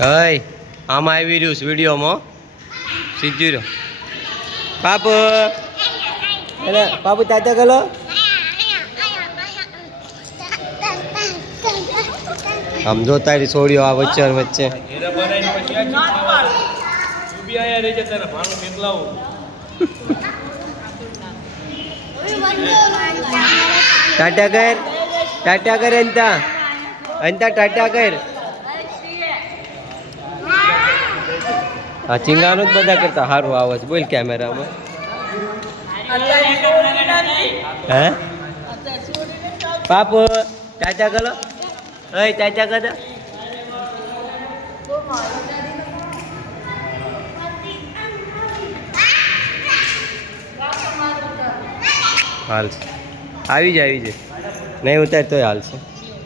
હઈ આમાં આવી રહ્યું છે વિડીયોમાં સીધું રહ્યો પાપુ એટલે પાપુ તાતા ગલો આમ જો તારી છોડીઓ આ વચ્ચે વચ્ચે ટાટા કર અંતા ટાટા કર હા ચિંગાનું જ બધા કરતા સારું આવે છે બોલ કેમેરામાં હે પાપુ ટાટા કરો હે ટાટા કરો હાલ આવી જાય નહીં ઉતાર તોય હાલશે